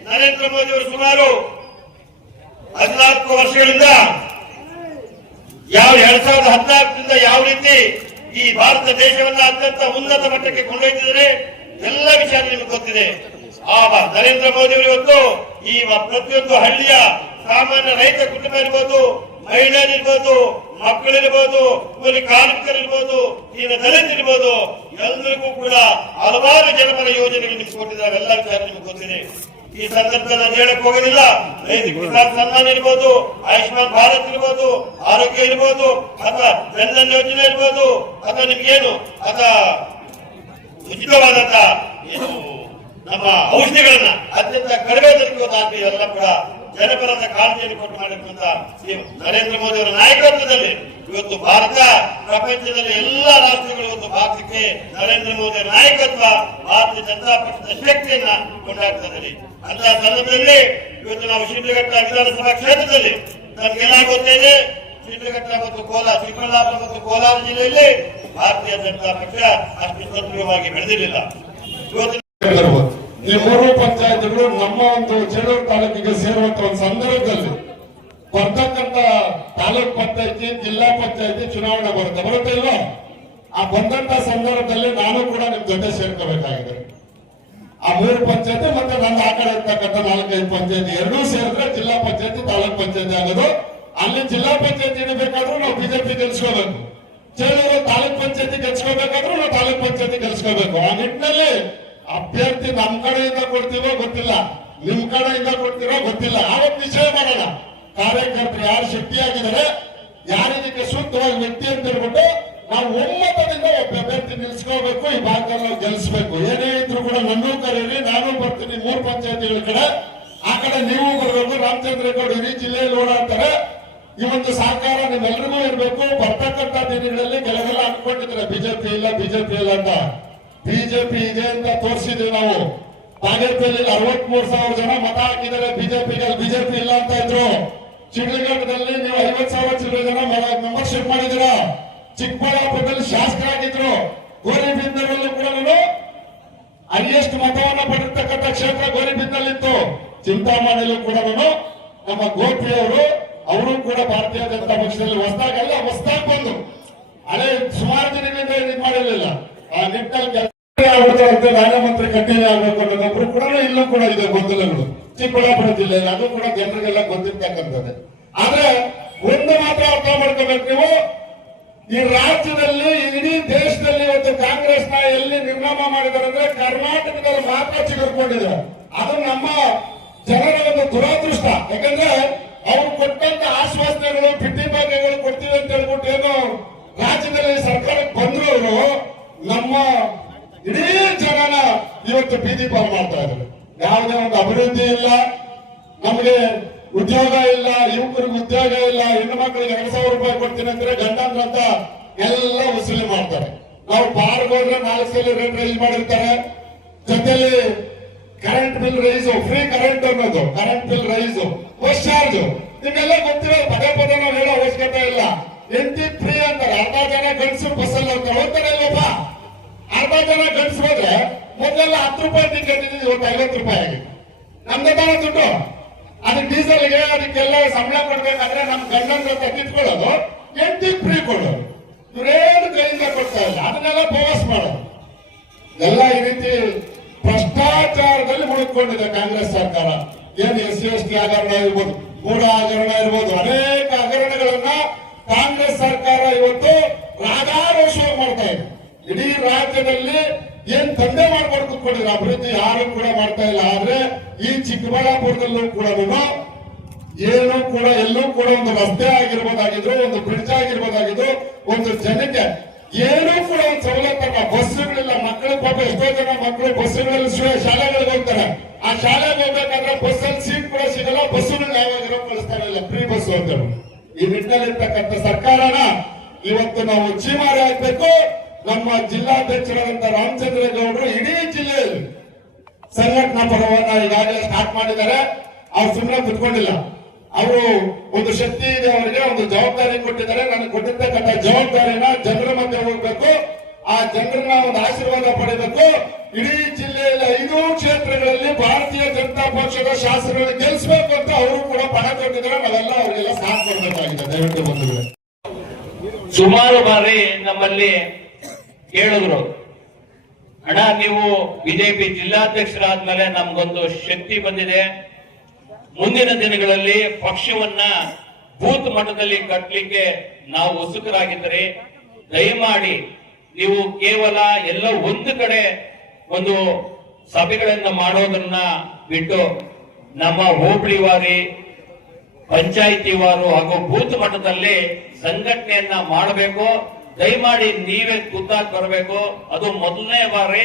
ನರೇಂದ್ರ ಮೋದಿ ಅವರು ಸುಮಾರು ಹದಿನಾಲ್ಕು ವರ್ಷಗಳಿಂದ ಯಾವ ಎರಡ್ ಸಾವಿರದ ಹದಿನಾಲ್ಕರಿಂದ ಯಾವ ರೀತಿ ಈ ಭಾರತ ದೇಶವನ್ನ ಅತ್ಯಂತ ಉನ್ನತ ಮಟ್ಟಕ್ಕೆ ಕೊಂಡೊಯ್ದಿದ್ದಾರೆ, ಎಲ್ಲ ವಿಚಾರ ನಿಮಗೆ ಗೊತ್ತಿದೆ. ಆ ನರೇಂದ್ರ ಮೋದಿ ಅವರು ಇವತ್ತು ಈ ಪ್ರತಿಯೊಂದು ಹಳ್ಳಿಯ ಸಾಮಾನ್ಯ ರೈತ ಕುಟುಂಬ ಇರ್ಬೋದು ಮಹಿಳೆಯರಿರ್ಬೋದು ಮಕ್ಕಳಿರ್ಬೋದು ಕೂಲಿ ಕಾರ್ಮಿಕರಿರ್ಬೋದು ಈಗ ದಲಿತರಿರ್ಬೋದು ಎಲ್ಲರಿಗೂ ಕೂಡ ಹಲವಾರು ಜನಪರ ಯೋಜನೆಗಳು ನಿಮ್ಗೆ ಕೊಟ್ಟಿದ್ದಾರೆ ಎಲ್ಲ ವಿಚಾರ ನಿಮ್ಗೆ ಗೊತ್ತಿದೆ. ಈ ಸಂದರ್ಭದಲ್ಲಿ ಹೇಳಕ್ ಹೋಗೋದಿಲ್ಲ. ರೈತ ಕಿಸಾನ್ ಸನ್ಮಾನ್ ಇರ್ಬೋದು, ಆಯುಷ್ಮಾನ್ ಭಾರತ್ ಇರ್ಬೋದು, ಆರೋಗ್ಯ ಇರ್ಬೋದು, ಅಥವಾ ಜನ್ಧನ್ ಯೋಜನೆ ಇರ್ಬೋದು, ಅಥವಾ ನಿಮ್ಗೇನು ಅಥವಾ ಉಚಿತವಾದಂತ ಏನು, ನಮ್ಮ ಔಷಧಿಗಳನ್ನ ಅತ್ಯಂತ ಕಡಿಮೆ ದರಕ್ಕೆ ಇವತ್ತು ಎಲ್ಲ ಕೂಡ ಜನಪರದ ಕಾಳಜಿಯಲ್ಲಿ ಕೊಟ್ಟು ಈ ನರೇಂದ್ರ ಮೋದಿ ಅವರ ನಾಯಕತ್ವದಲ್ಲಿ ಇವತ್ತು ಭಾರತ ಪ್ರಪಂಚದಲ್ಲಿ ಎಲ್ಲ ರಾಷ್ಟ್ರಗಳು ಇವತ್ತು ಭಾರತಕ್ಕೆ ನರೇಂದ್ರ ಮೋದಿ ನಾಯಕತ್ವ, ಭಾರತೀಯ ಜನತಾ ಪಕ್ಷದ ಶಕ್ತಿಯನ್ನ ಕೊಂಡಾಡ್ತಾರೆ ಅಂತ ಸಂದರ್ಭದಲ್ಲಿ ಇವತ್ತು ನಾವು ಶಿಡ್ಲಘಟ್ಟ ವಿಧಾನಸಭಾ ಕ್ಷೇತ್ರದಲ್ಲಿ ನಮ್ಗೆಲ್ಲ ಗೊತ್ತಿದೆ ಶಿಡ್ಲಘಟ್ಟ ಮತ್ತು ಕೋಲಾರ, ಚಿಕ್ಕಬಳ್ಳಾಪುರ ಮತ್ತು ಕೋಲಾರ ಜಿಲ್ಲೆಯಲ್ಲಿ ಭಾರತೀಯ ಜನತಾ ಪಕ್ಷ ಅಷ್ಟು ಸಕ್ರಿಯವಾಗಿ ಬೆಳೆದಿರಲಿಲ್ಲ ಇವತ್ತು. ಈ ಮೂರು ಪಂಚಾಯತ್ಗಳು ನಮ್ಮ ಒಂದು ಚೇಳೂರು ತಾಲೂಕಿಗೆ ಸೇರುವಂತ ಒಂದು ಸಂದರ್ಭದಲ್ಲಿ ಬರ್ತಕ್ಕಂತ ತಾಲೂಕ್ ಪಂಚಾಯತಿ, ಜಿಲ್ಲಾ ಪಂಚಾಯತಿ ಚುನಾವಣೆ ಬರುತ್ತೆ. ಬರುತ್ತೆ ಇಲ್ವಾ? ಆ ಬಂದಂತ ಸಂದರ್ಭದಲ್ಲಿ ನಾನು ಕೂಡ ನಿಮ್ ಜೊತೆ ಸೇರ್ಕೋಬೇಕಾಗಿದೆ. ಆ ಮೂರು ಪಂಚಾಯತಿ ಮತ್ತೆ ನನ್ನ ಆ ಕಡೆ ಇರ್ತಕ್ಕಂಥ ನಾಲ್ಕೈದು ಪಂಚಾಯತಿ ಎರಡೂ ಸೇರಿದ್ರೆ ಜಿಲ್ಲಾ ಪಂಚಾಯತಿ, ತಾಲೂಕ್ ಪಂಚಾಯತಿ ಆಗೋದು. ಅಲ್ಲಿ ಜಿಲ್ಲಾ ಪಂಚಾಯತಿ ಇಡಬೇಕಾದ್ರೂ ನಾವು ಬಿಜೆಪಿ ಗೆಲ್ಸ್ಕೋಬೇಕು. ಚೇಳೂರು ತಾಲೂಕ್ ಪಂಚಾಯತಿ ಗೆಲ್ಸ್ಕೋಬೇಕಾದ್ರೂ ನಾವು ತಾಲೂಕ್ ಪಂಚಾಯತಿ ಗೆಲ್ಸ್ಕೋಬೇಕು. ಆ ನಿಟ್ಟಿನಲ್ಲಿ ಅಭ್ಯರ್ಥಿ ನಮ್ ಕಡೆಯಿಂದ ಕೊಡ್ತೀವೋ ಗೊತ್ತಿಲ್ಲ, ನಿಮ್ ಕಡೆಯಿಂದ ಕೊಡ್ತೀರೋ ಗೊತ್ತಿಲ್ಲ. ಆವತ್ತು ನಿಶ್ಚಯ ಮಾಡೋಣ. ಕಾರ್ಯಕರ್ತರು ಯಾರು ಶಕ್ತಿಯಾಗಿದ್ದಾರೆ ಯಾರಿದಕ್ಕೆ ಸೂಕ್ತವಾಗಿ ವ್ಯಕ್ತಿ ಅಂತ ಹೇಳ್ಬಿಟ್ಟು ನಾವು ಒಮ್ಮತದಿಂದ ಒಬ್ಬ ಅಭ್ಯರ್ಥಿ ನಿಲ್ಸ್ಕೋಬೇಕು, ಈ ಭಾಗದಲ್ಲಿ ನಾವು ಗೆಲ್ಲಿಸ್ಬೇಕು ಏನೇ ಇದ್ರು ಕೂಡ ನನ್ನೂ ಕರೀರಿ, ನಾನು ಬರ್ತೀನಿ. ಮೂರು ಪಂಚಾಯತಿಗಳ ಕಡೆ. ಆ ಕಡೆ ನೀವು ಬರಬೇಕು. ರಾಮಚಂದ್ರೇಗೌಡ ಇಡೀ ಜಿಲ್ಲೆಯಲ್ಲಿ ಓಡಾಡ್ತಾರೆ. ಈ ಒಂದು ಸಹಕಾರ ನಿಮ್ಮೆಲ್ರಿಗೂ ಇರಬೇಕು. ಬರ್ತಕ್ಕಂಥ ದಿನಗಳಲ್ಲಿ ಕೆಲವೆಲ್ಲ ಅನ್ಕೊಂಡಿದ್ರೆ ಬಿಜೆಪಿ ಇಲ್ಲ ಬಿಜೆಪಿ ಇಲ್ಲ ಅಂತ. ಬಿಜೆಪಿ ಇದೆ ಅಂತ ತೋರಿಸಿದ್ವಿ ನಾವು. ಬಾಗೇಪಲ್ಲಿಯಲ್ಲಿ ಅರವತ್ಮೂರು ಸಾವಿರ ಜನ ಮತ ಹಾಕಿದ್ದಾರೆ ಬಿಜೆಪಿಗೆ. ಬಿಜೆಪಿ ಇಲ್ಲ ಅಂತ ಇದ್ರು. ಶಿಡ್ಲಘಟ್ಟದಲ್ಲಿ ನೀವು ಐವತ್ ಸಾವಿರ ಚಿಲ್ಲರೆ ಜನ ಮೆಂಬರ್ಶಿಪ್ ಮಾಡಿದಿರ ಚಿಕ್ಕಬಳ್ಳಾಪುರದಲ್ಲಿ ಶಾಸಕರಾಗಿದ್ರು. ಗೋರಿಬಿಂದರಲ್ಲೂ ಕೂಡ ಹೈಯೆಸ್ಟ್ ಮತವನ್ನ ಪಡೆದಿರ್ತಕ್ಕಂಥ ಕ್ಷೇತ್ರ ಗೋರಿಬಿದ್ದಲ್ಲಿತ್ತು. ಚಿಂತಾಮಣಿಲೂ ಕೂಡ ನಮ್ಮ ಗೋಪಿ ಅವರು ಅವರು ಕೂಡ ಭಾರತೀಯ ಜನತಾ ಪಕ್ಷದಲ್ಲಿ ಹೊಸದಾಗಲ್ಲ ಹೊಸದಾಗ ಬಂದು. ಹಳೆ ಸುಮಾರು ದಿನಗಳಿಂದ ಇದು ಮಾಡಿರಲಿಲ್ಲ. ಆ ನಿಟ್ಟಿನಲ್ಲಿ ಕೆಲಸ ಆಗ್ಬಿಡ್ತಾರಂತೆ ನಾನೇ ಮಂತ್ರಿ ಕಂಟಿನ್ಯೂ ಆಗ್ಬೇಕು ಅನ್ನೋದೊಬ್ರು ಕೂಡ ಇಲ್ಲೂ ಕೂಡ ಇದೆ ಗೊಂದಲಗಳು. ಚಿಕ್ಕಬಳ್ಳಾಪುರ ಜಿಲ್ಲೆಯಲ್ಲಿ ಅದು ಕೂಡ ಜನರಿಗೆಲ್ಲ ಗೊತ್ತಿರ್ತಕ್ಕಂಥದ್ದೇ. ಆದ್ರೆ ಒಂದು ಮಾತ್ರ ಅರ್ಥ ಮಾಡ್ಕೋಬೇಕು ನೀವು, ಈ ರಾಜ್ಯದಲ್ಲಿ ಇವತ್ತು ಬೀದಿ ಪಾಲು ಮಾಡ್ತಾ ಇದ್ದಾರೆ. ಯಾವುದೇ ಒಂದು ಅಭಿವೃದ್ಧಿ ಇಲ್ಲ, ನಮಗೆ ಉದ್ಯೋಗ ಇಲ್ಲ, ಯುವಕರಿಗೆ ಉದ್ಯೋಗ ಇಲ್ಲ, ಹೆಣ್ಣು ಮಕ್ಕಳಿಗೆ ಎರಡ್ ಸಾವಿರ ರೂಪಾಯಿ ಕೊಡ್ತೀನಿ ಅಂದ್ರೆ ಗಂಡಂದ್ರ ಅಂತ ಎಲ್ಲ ವಸೂಲಿ ಮಾಡ್ತಾರೆ. ನಾವು ಪಾರ್ ಹೋದ್ರೆ ನಾಲ್ಕು ಸಲ ರೇಟ್ ರೈಸ್ ಮಾಡಿರ್ತಾರೆ. ಜೊತೆಲಿ current bill rise free current ಅನ್ನೋದು current bill rise bus charge ನಿಮ್ಗೆಲ್ಲ ಗೊತ್ತಿರೋ ಪದೇ ಪದೇ ನಾವು ಹೇಳೋ ಅವಶ್ಯಕತೆ ಇಲ್ಲ. ಎಂಟಿ ಫ್ರೀ ಅಂತಾರೆ. ಅರ್ಧ ಜನ ಗಂಡಸರು ಬಸ್ಸಲ್ಲಿ ಹೋಗ್ತಾರೆ. ಹೋಗ್ತಾರೆ ಇಲ್ಲಪ್ಪ. ಅರ್ಧ ಜನ ಗಂಡಸು ಹೋದ್ರೆ ಮೊದಲೆಲ್ಲ ಹತ್ತು ರೂಪಾಯಿ ಟಿಕೆಟ್ ಇವತ್ತು ಐವತ್ತು ರೂಪಾಯಿ ಆಗಿದೆ ನಮ್ದೇ ತಾನೇ ದುಡ್ಡು. ಅದಕ್ಕೆ ಡೀಸೆಲ್ಗೆ ಅದಕ್ಕೆಲ್ಲ ಸಂಬಳ ಕೊಡ್ಬೇಕಾದ್ರೆ ನಮ್ ಜೊತೆ ಕಿತ್ಕೊಳ್ಳೋದು ಎಂಟಿ ಫ್ರೀ ಕೊಡೋದು. ಇವರೇನು ಕೈಯಿಂದ ಕೊಡ್ತಾ ಇಲ್ಲ. ಅದನ್ನೆಲ್ಲ ಬೋಗಸ್ ಮಾಡೋದು. ಎಲ್ಲ ಈ ರೀತಿ ಭ್ರಷ್ಟಾಚಾರದಲ್ಲಿ ಮುಳುಕೊಂಡಿದೆ ಕಾಂಗ್ರೆಸ್ ಸರ್ಕಾರ. ಏನು ಎಸ್ ಸಿ ಎಸ್ ಟಿ ಹಗರಣ ಇರ್ಬೋದು ಮೂಢ ಹಗರಣ ಬೇಕಾಗಿರ್ತಕ್ಕಂಥ ಸರ್ಕಾರನ ಇವತ್ತು ನಾವು ಚೀಮಾರಿ ಹಾಕ್ಬೇಕು ನಮ್ಮ ಜಿಲ್ಲಾಧ್ಯಕ್ಷರಾದಂತ ರಾಮಚಂದ್ರ ಗೌಡರು ಇಡೀ ಜಿಲ್ಲೆಯಲ್ಲಿ ಸಂಘಟನಾ ಪರವನ್ನ ಈಗಾಗಲೇ ಸ್ಟಾರ್ಟ್ ಮಾಡಿದ್ದಾರೆ. ಅವ್ರು ಸುಮ್ಮನೆ ಕುತ್ಕೊಂಡಿಲ್ಲ. ಅವರು ಒಂದು ಶಕ್ತಿ ಇದೆ ಅವರಿಗೆ, ಒಂದು ಜವಾಬ್ದಾರಿ ಕೊಟ್ಟಿದ್ದಾರೆ. ನನಗೆ ಕೊಟ್ಟಿರ್ತಕ್ಕಂಥ ಜವಾಬ್ದಾರಿನ ಜನರ ಮಧ್ಯೆ ಹೋಗ್ಬೇಕು. ಆ ಜನರನ್ನ ಒಂದು ಆಶೀರ್ವಾದ ಪಡೆಯಬೇಕು ಇಡೀ ಜಿಲ್ಲೆಯಲ್ಲಿ ಐದು ಕ್ಷೇತ್ರಗಳಲ್ಲಿ ಭಾರತೀಯ ಜನತಾ ಪಕ್ಷದ ಶಾಸಕರನ್ನು ಗೆಲ್ಲಿಸಬೇಕು ಅಂತ ಅವರು ಕೂಡ ಪಣ ಕೊಟ್ಟಿದ್ದಾರೆ. ನಾವೆಲ್ಲ ಅವರಿಗೆಲ್ಲ ಸಾಥ್ ಕೊಡಬೇಕಾಗಿದೆ. ದಯವಿಟ್ಟು ಬಂಧುಗಳೇ. ಸುಮಾರು ಬಾರಿ ನಮ್ಮಲ್ಲಿ ಕೇಳಿದ್ರು, ಅಣ್ಣ, ನೀವು ಬಿಜೆಪಿ ಜಿಲ್ಲಾಧ್ಯಕ್ಷರಾದ್ಮೇಲೆ ನಮ್ಗೊಂದು ಶಕ್ತಿ ಬಂದಿದೆ. ಮುಂದಿನ ದಿನಗಳಲ್ಲಿ ಪಕ್ಷವನ್ನ ಬೂತ್ ಮಟ್ಟದಲ್ಲಿ ಕಟ್ಟಲಿಕ್ಕೆ ನಾವು ಉತ್ಸುಕರಾಗಿದ್ದರೆ. ದಯಮಾಡಿ ನೀವು ಕೇವಲ ಎಲ್ಲ ಒಂದು ಕಡೆ ಒಂದು ಸಭೆಗಳನ್ನ ಮಾಡೋದನ್ನ ಬಿಟ್ಟು ನಮ್ಮ ಹೋಬಳಿ ವಾರಿ ಪಂಚಾಯಿತಿವಾರು ಹಾಗೂ ಬೂತ್ ಮಟ್ಟದಲ್ಲಿ ಸಂಘಟನೆಯನ್ನ ಮಾಡಬೇಕು. ದಯಮಾಡಿ ನೀವೇ ಗುದ್ದಾಗಿ ಬರಬೇಕು. ಅದು ಮೊದಲನೇ ಬಾರಿ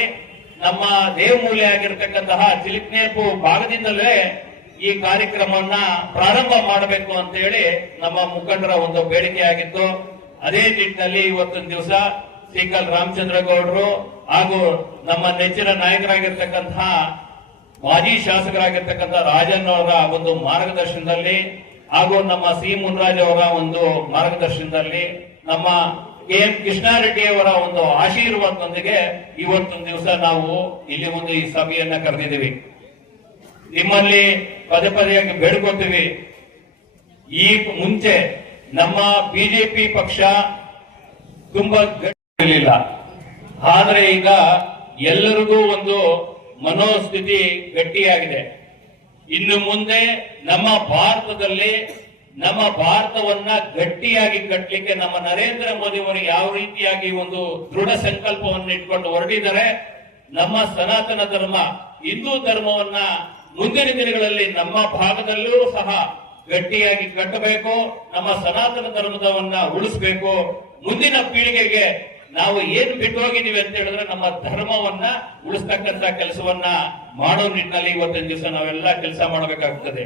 ನಮ್ಮ ದೇವಮೂಲೆ ಆಗಿರ್ತಕ್ಕಂತಹ ಚಿಲಿಕ್ನೇಪು ಭಾಗದಿಂದಲೇ ಈ ಕಾರ್ಯಕ್ರಮವನ್ನ ಪ್ರಾರಂಭ ಮಾಡಬೇಕು ಅಂತ ಹೇಳಿ ನಮ್ಮ ಮುಖಂಡರ ಒಂದು ಬೇಡಿಕೆ ಆಗಿತ್ತು. ಅದೇ ನಿಟ್ಟಿನಲ್ಲಿ ಇವತ್ತಿನ ದಿವಸ ಸಿಕಲ್ ರಾಮಚಂದ್ರ ಗೌಡರು ಹಾಗೂ ನಮ್ಮ ನೆಚ್ಚಿನ ನಾಯಕರಾಗಿರ್ತಕ್ಕಂತಹ ಮಾಜಿ ಶಾಸಕರಾಗಿರ್ತಕ್ಕಂಥ ರಾಜನ್ ಅವರ ಒಂದು ಮಾರ್ಗದರ್ಶನದಲ್ಲಿ ಹಾಗೂ ನಮ್ಮ ಸಿ ಮುನ್ರಾಜ್ ಅವರ ಒಂದು ಮಾರ್ಗದರ್ಶನದಲ್ಲಿ ನಮ್ಮ ಕೆ ಎಂ ಕೃಷ್ಣಾರೆಡ್ಡಿ ಅವರ ಒಂದು ಆಶೀರ್ವಾದದೊಂದಿಗೆ ಇವತ್ತೊಂದು ದಿವಸ ನಾವು ಇಲ್ಲಿ ಒಂದು ಈ ಸಭೆಯನ್ನ ಕರೆದಿದ್ದೀವಿ. ನಿಮ್ಮಲ್ಲಿ ಪದೇ ಪದೇ ಬೇಡ್ಕೊತೀವಿ. ಈ ಮುಂಚೆ ನಮ್ಮ ಬಿಜೆಪಿ ಪಕ್ಷ ತುಂಬಾ ಗಟ್ಟಿರಲಿಲ್ಲ ಆದ್ರೆ ಈಗ ಎಲ್ಲರಿಗೂ ಒಂದು ಮನೋಸ್ಥಿತಿ ಗಟ್ಟಿಯಾಗಿದೆ. ಇನ್ನು ಮುಂದೆ ನಮ್ಮ ಭಾರತದಲ್ಲಿ ನಮ್ಮ ಭಾರತವನ್ನ ಗಟ್ಟಿಯಾಗಿ ಕಟ್ಟಲಿಕ್ಕೆ ನಮ್ಮ ನರೇಂದ್ರ ಮೋದಿ ಅವರು ಯಾವ ರೀತಿಯಾಗಿ ಒಂದು ದೃಢ ಸಂಕಲ್ಪವನ್ನು ಇಟ್ಕೊಂಡು ಹೊರಟಿದ್ದಾರೆ, ನಮ್ಮ ಸನಾತನ ಧರ್ಮ, ಹಿಂದೂ ಧರ್ಮವನ್ನ ಮುಂದಿನ ದಿನಗಳಲ್ಲಿ ನಮ್ಮ ಭಾಗದಲ್ಲೂ ಸಹ ಗಟ್ಟಿಯಾಗಿ ಕಟ್ಟಬೇಕು, ನಮ್ಮ ಸನಾತನ ಧರ್ಮದವನ್ನ ಉಳಿಸ್ಬೇಕು, ಮುಂದಿನ ಪೀಳಿಗೆಗೆ ನಾವು ಏನು ಬಿಟ್ಟು ಹೋಗಿದೀವಿ ಅಂತ ಹೇಳಿದ್ರೆ ನಮ್ಮ ಧರ್ಮವನ್ನ ಉಳಿಸ್ತಕ್ಕಂತ ಕೆಲಸವನ್ನ ಮಾಡೋ ನಿಟ್ಟಿನಲ್ಲಿ ಇವತ್ತಿನ ದಿವಸ ನಾವೆಲ್ಲ ಕೆಲಸ ಮಾಡಬೇಕಾಗ್ತದೆ.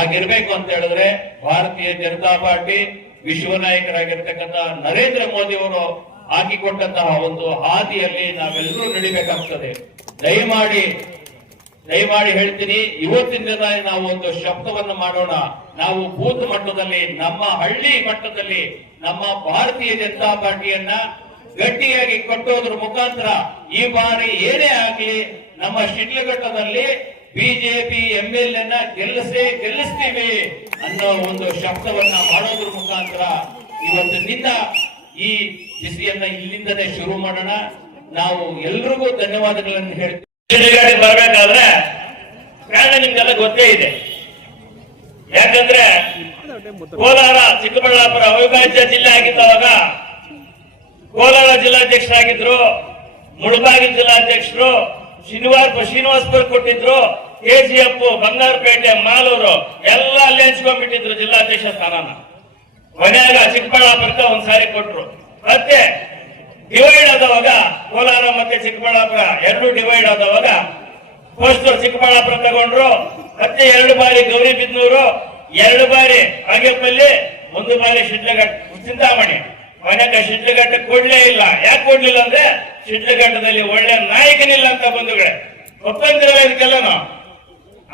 ಆಗಿರ್ಬೇಕು ಅಂತ ಹೇಳಿದ್ರೆ ಭಾರತೀಯ ಜನತಾ ಪಾರ್ಟಿ ವಿಶ್ವ ನಾಯಕರಾಗಿರ್ತಕ್ಕಂಥ ನರೇಂದ್ರ ಮೋದಿ ಅವರು ಹಾಕಿಕೊಟ್ಟಂತಹ ಒಂದು ಹಾದಿಯಲ್ಲಿ ನಾವೆಲ್ಲರೂ ನಡಿಬೇಕಾಗ್ತದೆ. ದಯಮಾಡಿ ದಯಮಾಡಿ ಹೇಳ್ತೀನಿ, ಇವತ್ತಿನ ದಿನ ನಾವು ಒಂದು ಶಬ್ದವನ್ನು ಮಾಡೋಣ. ನಾವು ಬೂತ್ ಮಟ್ಟದಲ್ಲಿ, ನಮ್ಮ ಹಳ್ಳಿ ಮಟ್ಟದಲ್ಲಿ, ನಮ್ಮ ಭಾರತೀಯ ಜನತಾ ಪಾರ್ಟಿಯನ್ನ ಗಟ್ಟಿಯಾಗಿ ಕಟ್ಟೋದ್ರ ಮುಖಾಂತರ ಈ ಬಾರಿ ಏನೇ ಆಗ್ಲಿ ನಮ್ಮ ಶಿಡ್ಲಘಟ್ಟದಲ್ಲಿ ಬಿಜೆಪಿ ಎಂ ಎಲ್ ಎನ್ನ ಗೆಲ್ಲಿಸೇ ಗೆಲ್ಲಿಸ್ತೀವಿ ಅನ್ನೋ ಒಂದು ಶಬ್ದವನ್ನ ಮಾಡೋದ್ರ ಮುಖಾಂತರ ಇವತ್ತಿನಿಂದ ಈ ಬಿಸಿಯನ್ನ ಇಲ್ಲಿಂದನೇ ಶುರು ಮಾಡೋಣ. ನಾವು ಎಲ್ರಿಗೂ ಧನ್ಯವಾದಗಳನ್ನು ಹೇಳ್ತೀವಿ. ಬರಬೇಕಾದ್ರೆ ಕಾರಣ ನಿಮ್ಗೆಲ್ಲ ಗೊತ್ತೇ ಇದೆ. ಯಾಕಂದ್ರೆ ಕೋಲಾರ, ಚಿಕ್ಕಬಳ್ಳಾಪುರ, ಅವಿಭಾಜ್ಯ ಜಿಲ್ಲೆ ಆಗಿದ್ದವಾಗ ಕೋಲಾರ ಜಿಲ್ಲಾಧ್ಯಕ್ಷರಾಗಿದ್ರು, ಮುಳಬಾಗಿ ಜಿಲ್ಲಾಧ್ಯಕ್ಷರು, ಶ್ರೀನಿವಾಸ ಶ್ರೀನಿವಾಸಪುರ ಕೊಟ್ಟಿದ್ರು ಕೆಜಿಎಫ್ ಬಂಗಾರಪೇಟೆ, ಮಾಲೂರು, ಎಲ್ಲ ಅಲ್ಲಿ ಹಂಚ್ಕೊಂಡ್ಬಿಟ್ಟಿದ್ರು ಜಿಲ್ಲಾಧ್ಯಕ್ಷ ಸ್ಥಾನನ. ಮನೆಯಾಗ ಚಿಕ್ಕಬಳ್ಳಾಪುರಕ್ಕೆ ಒಂದ್ಸಾರಿ ಕೊಟ್ರು. ಮತ್ತೆ ಡಿವೈಡ್ ಆದವಾಗ ಕೋಲಾರ ಮತ್ತೆ ಚಿಕ್ಕಬಳ್ಳಾಪುರ, ಎರಡು ಡಿವೈಡ್ ಆದವಾಗ ಫಸ್ಟ್ ಚಿಕ್ಕಬಳ್ಳಾಪುರ ತಗೊಂಡ್ರು. ಮತ್ತೆ ಎರಡು ಬಾರಿ ಗೌರಿಬಿದ್ನೂರು ಎರಡು ಬಾರಿ ಬಾಗೇಪಲ್ಲಿ ಒಂದು ಬಾರಿ ಶಿಡ್ಲಘಟ್ಟ, ಚಿಂತಾಮಣಿ. ಕೊನೆಗೆ ಶಿಡ್ಲಘಟ್ಟ ಕೊಡ್ಲೇ ಇಲ್ಲ. ಯಾಕೆ ಕೊಡ್ಲಿಲ್ಲ ಅಂದ್ರೆ ಶಿಡ್ಲಘಟ್ಟದಲ್ಲಿ ಒಳ್ಳೆ ನಾಯಕನಿಲ್ಲ ಅಂತ ಬಂಧುಗಳೇ. ಒಪ್ಪಂದಿರಲ್ಲ ಇದಕ್ಕೆಲ್ಲನು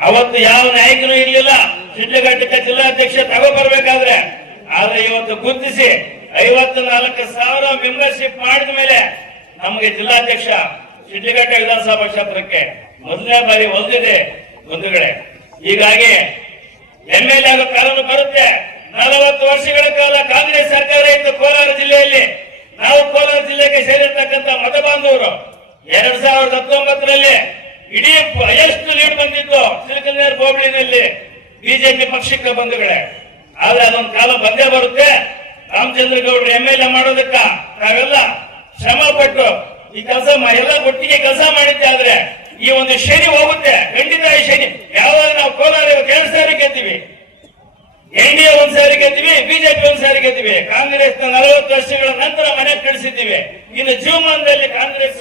ಅವತ್ತು ಯಾವ ನಾಯಕನು ಇರ್ಲಿಲ್ಲ. ಶಿಡ್ಲಘಟ್ಟಕ್ಕೆ ಜಿಲ್ಲಾಧ್ಯಕ್ಷ ತಗೋ ಬರ್ಬೇಕಾದ್ರೆ ಆದ್ರೆ ಇವತ್ತು ಗುರುತಿಸಿ ಐವತ್ತು ನಾಲ್ಕು ಸಾವಿರ ಮೆಂಬರ್ಶಿಪ್ ಮಾಡಿದ ಮೇಲೆ ನಮಗೆ ಜಿಲ್ಲಾಧ್ಯಕ್ಷ ಶಿಡ್ಲಘಟ್ಟ ವಿಧಾನಸಭಾ ಕ್ಷೇತ್ರಕ್ಕೆ ಮೊದಲನೇ ಬಾರಿ ಹೊಂದಿದೆ ಬಂಧುಗಳೇ. ಹೀಗಾಗಿ ಎಲ್ ಎ ಆಗೋ ಕಾಲನು ಬರುತ್ತೆ. ನಲವತ್ತು ವರ್ಷಗಳ ಕಾಲ ಕಾಂಗ್ರೆಸ್ ಸರ್ಕಾರ ಇತ್ತು ಕೋಲಾರ ಜಿಲ್ಲೆಯಲ್ಲಿ. ನಾವು ಕೋಲಾರ ಜಿಲ್ಲೆಗೆ ಸೇರಿರ್ತಕ್ಕಂಥ ಮತ ಬಾಂಧವರು ಎರಡ್ ಸಾವಿರದ ಹತ್ತೊಂಬತ್ತರಲ್ಲಿ ಇಡೀ ಎಷ್ಟು ಲೀಡ್ ಬಂದಿತ್ತು ಸಿರಿಕಲ್ನೇರ್ ಹೋಬಳಿನಲ್ಲಿ ಬಿಜೆಪಿ ಪಕ್ಷಕ್ಕೆ ಬಂಧುಗಳೇ. ಆದ್ರೆ ಅದೊಂದು ಕಾಲ ಬಂದೇ ಬರುತ್ತೆ. ರಾಮಚಂದ್ರ ಗೌಡ್ರು ಎಂ ಎಲ್ ಎ ಮಾಡೋದಕ್ಕ ನಾವೆಲ್ಲ ಶ್ರಮ ಪಟ್ಟು ಈ ಕೆಲಸ ಎಲ್ಲ ಒಟ್ಟಿಗೆ ಕೆಲಸ ಮಾಡಿದ್ದೆ ಆದ್ರೆ ಈ ಒಂದು ಶನಿ ಹೋಗುತ್ತೆ. ಖಂಡಿತ ಈ ಶನಿ. ಯಾವಾಗ ನಾವು ಕೋಲಾರ ಎರಡು ಸಾರಿ ಗೆದ್ದಿವಿ ಎನ್ ಡಿ ಒಂದ್ ಸಾರಿ ಗೆದ್ದಿವಿ, ಬಿಜೆಪಿ ಒಂದ್ ಸಾರಿ ಗೆದ್ದಿವಿ. ಕಾಂಗ್ರೆಸ್ ನಲವತ್ತು ವರ್ಷಗಳ ನಂತರ ಮನೆ ಕಳಿಸಿದ್ದೀವಿ ಇನ್ನು ಜೀವಮಾನದಲ್ಲಿ ಕಾಂಗ್ರೆಸ್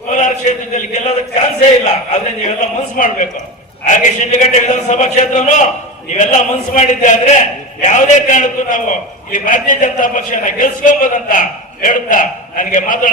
ಕೋಲಾರ ಕ್ಷೇತ್ರದಲ್ಲಿ ಗೆಲ್ಲೋದಕ್ಕೆ ಚಾನ್ಸೇ ಇಲ್ಲ. ಆದ್ರೆ ನೀವೆಲ್ಲ ಮನ್ಸು ಮಾಡ್ಬೇಕು. ಹಾಗೆ ಶಿಡ್ಲಘಟ್ಟ ವಿಧಾನಸಭಾ ಕ್ಷೇತ್ರನು ನೀವೆಲ್ಲ ಮನ್ಸು ಮಾಡಿದ್ದೆ ಆದ್ರೆ ಯಾವುದೇ ಕಾರಣಕ್ಕೂ ನಾವು ಈ ಭಾರತೀಯ ಜನತಾ ಪಕ್ಷನ ಗೆಲ್ಸ್ಕೊಂಬೋದಂತ ಹೇಳುತ್ತಾ ನನಗೆ ಮಾತಾಡ